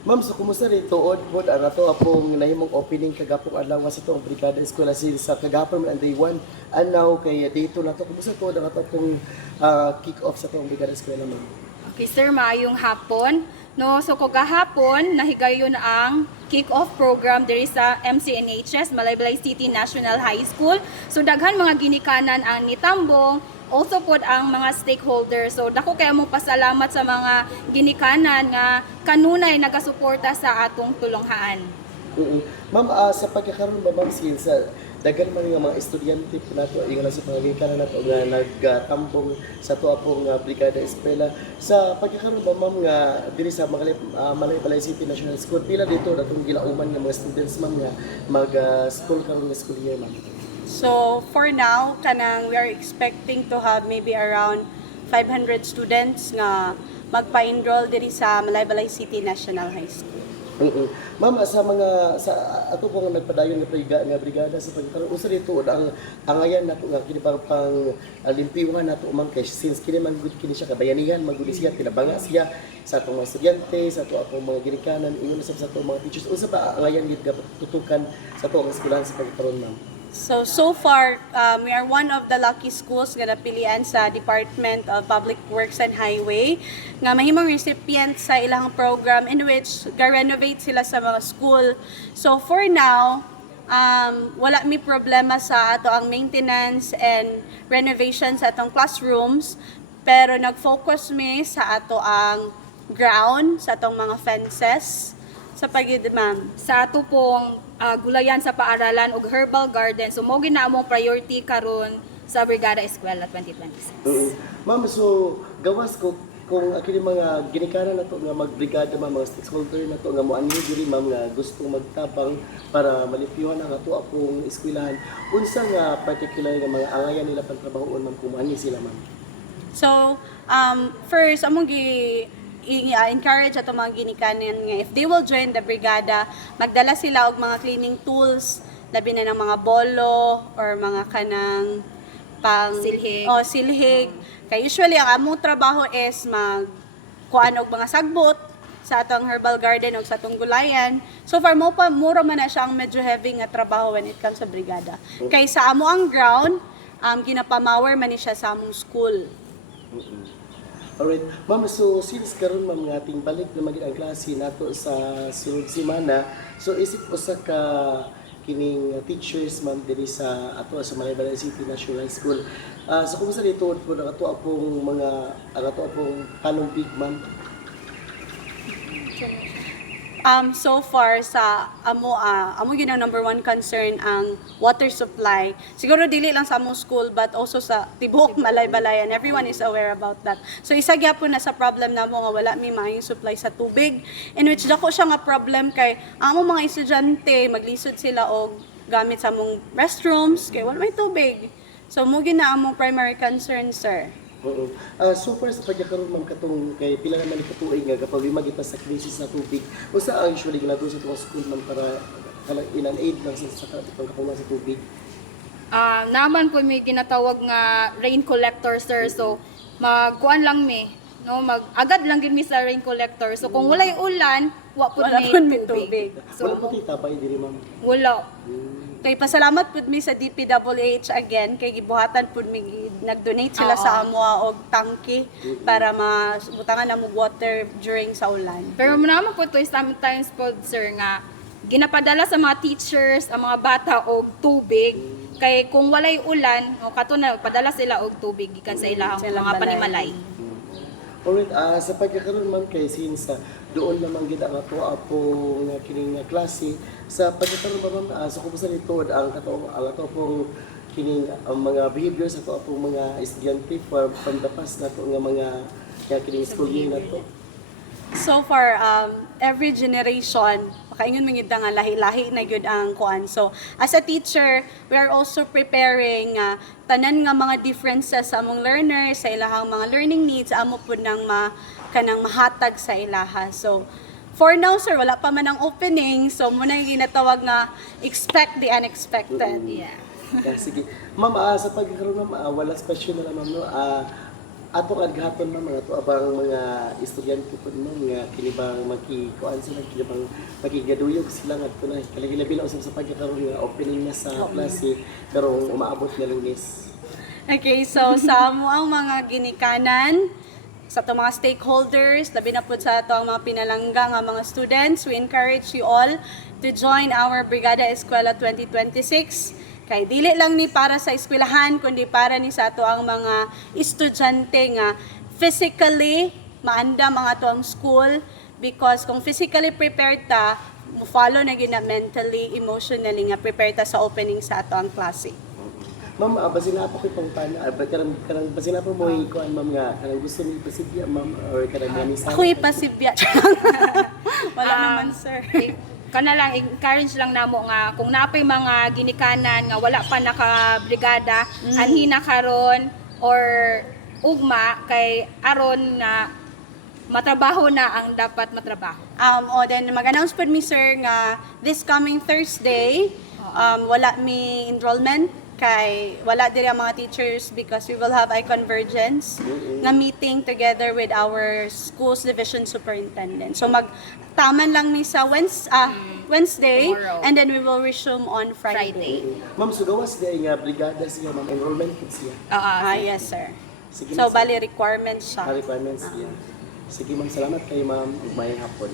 Ma'am, so kumusta rin tuod po ang ato apong nahimong opening kagapong adlaw sa itong Brigada Eskwela sa kagapon man day 1 anaw kay dito na to kumusta tuod ang ato apong kick-off sa itong Brigada Eskwela ma'am? Okay sir, maayong hapon. No, so kagahapon nahigayon ang kick-off program diri sa MCNHS Malaybalay City National High School. So daghan mga ginikanan ang nitambong, also pod ang mga stakeholders. So dako kay mo pasalamat sa mga ginikanan nga kanunay nagasuporta sa atong tulonghaan. Ma'am, sa pagkakaroon ba ma'am sa daghan man nga mga estudyante po nato ingon sa pangagikanan nato nga nagtambong sa to apong Brigada Eskwela sa pagkakaroon ba ma'am nga diri sa Malaybalay City National School pila dito datong gilauman nga mga students ma'am nga mag school karon nga school year ma'am? So for now, we are expecting to have maybe around 500 students nga magpa-enroll diri sa Malaybalay City National High School. Ma'am, sa ato pong nagpadayon nga brigada sa pagkaroon usa dito ang angayan nato nga kini pang limpiyuhan nato ma'am kay since kini man gud kini siya kabayanihan magud siya tinabanga siya sa atong mga estudyante sa ato akong mga ginikanan ingon sa atong mga teachers unsa ba angayan gid tutukan sa ato ang eskwelahan sa pagkaroon ma'am? So far, we are one of the lucky schools nga napilian sa Department of Public Works and Highway nga mahimong recipient sa ilang program in which ga-renovate sila sa mga school. So for now, wala mi problema sa ato ang maintenance and renovation sa atong classrooms, pero nag-focus mi sa ato ang ground, sa atong mga fences, sa pagid ma'am. Sa ato pong gulayan sa paaralan ug herbal garden. So mo gina among priority karon sa Brigada Eskwela 2026. Ma'am, so gawas ko kung akili mga ginikanan nato nga magbrigada mga stakeholder nato nga moanhi diri ma'am nga gustong magtabang para malipyuhan ang ato apong eskwelahan unsa nga particular nga mga angayan nila pagtrabahoon ma'am kung moanhi sila ma'am? So, first, among encourage ato mga ginikanan nga if they will join the brigada, magdala sila og mga cleaning tools, labi na ng mga bolo or mga kanang pang Silhig. silhig. Kay usually ang among trabaho is kuan og mga sagbot sa atong herbal garden o sa atong gulayan. So far mura man na siya ang medyo heavy nga trabaho when it comes sa brigada. Kay sa amo ang ground, ginapamawer man ni siya sa among school. Alright, ma'am, so since karon ma'am nga ating balik na maging ang klase nato sa sunod semana, so isip usa ka kining teachers ma'am diri sa ato sa Malaybalay City National High School. So kumusta dito po ang ato apong palumpig ma'am? So far sa amo yun ang number one concern ang water supply. Siguro dili lang sa among school but also sa tibuok Malaybalay and everyone is aware about that. So isa gyapon na sa problem namo nga wala mi maayong supply sa tubig in which dako siya nga problem kay ang among mga estudyante maglisod sila og gamit sa among restrooms kay wala may tubig. So mo gina among primary concern, sir. So far sa pagkakaroon ma'am katong kay pila naman ni katuig nga kapag magita sa krisis sa tubig usa ang usually ginagawa sa itong school ma'am para in an aid lang sa pagkakuha sa tubig? Naman po may ginatawag nga rain collector sir. So magkuan lang mi, no, agad lang gid mi sa rain collector. So kung walay ulan, wa pud may tubig. So Wala po tabay diri ma'am. wala. Kay pasalamat pud mi sa DPWH again kay gibuhatan pud mi nag-donate sila sa amo og tangke para mabutangan na mo water during sa ulan. Pero naman po to sometimes po sir nga ginapadala sa mga teachers ang mga bata og tubig kay kung walay ulan o kato na padala sila og tubig gikan sa ilahang mga panimalay. Alright, sa pagkakaroon ma'am kay since doon naman gid ang ato apong kining klase sa pagkakaroon ba ma'am so kumusta nito ang ato pong kining mga behaviors ato apong mga estudyante from the past nato nga mga kining school year nato? So far, every generation, makaingon man gyud nga lahi-lahi na gyud ang kuan. So, as a teacher, we are also preparing tanan nga mga differences sa among learners, sa ilahang mga learning needs, amo pud nang kanang mahatag sa ilaha. So, for now, sir, wala pa man ang opening. So, muna yung ginatawag nga expect the unexpected. Yeah. Sige. Ma'am, sa pagkakaroon ma'am, last question na lang ma'am no. ato nga gahapon ma'am ato abang mga estudyante po ma'am nga kinibang makikuan sila kinibang magigaduyog sila ngadto na kalagi-labi na usab sa pagkakaroon nga opening na sa klase karong umaabot na Lunes. Okay, so sa ang mga ginikanan, sa to mga stakeholders, labi na po sa to ang mga pinalangga nga mga students, we encourage you all to join our Brigada Eskwela 2026. Kay dili lang ni para sa eskwelahan, kundi para ni sa ato ang mga estudyante nga physically maanda mga ato ang school, because kung physically prepared ta, mo follow na gina mentally, emotionally nga prepared ta sa opening sa ato ang klase. Ma'am, basin na po ko'y pangutana. Karang basin na po mo ikuan ma'am nga kanang gusto ni pasibya ma'am or kanang ganisa. Ako ipasibya. Wala naman, sir. Kana lang encourage lang namo nga kung napay mga ginikanan nga wala pa naka-brigada, anhi na karon or ugma kay aron na matrabaho na ang dapat matrabaho. Then mag-announce po mi, sir, nga this coming Thursday, wala mi enrollment kay wala diri ang mga teachers because we will have a convergence nga meeting together with our schools division superintendent. So magtaman lang mi sa Wednesday Tomorrow. and then we will resume on Friday. Ma'am, sugawas day nga brigada siya ma'am enrollment kit siya. Yes, sir. Sige, So ma'am. bali requirements siya. Requirements siya. Sige ma'am, salamat kayo ma'am. Ug maayong hapon.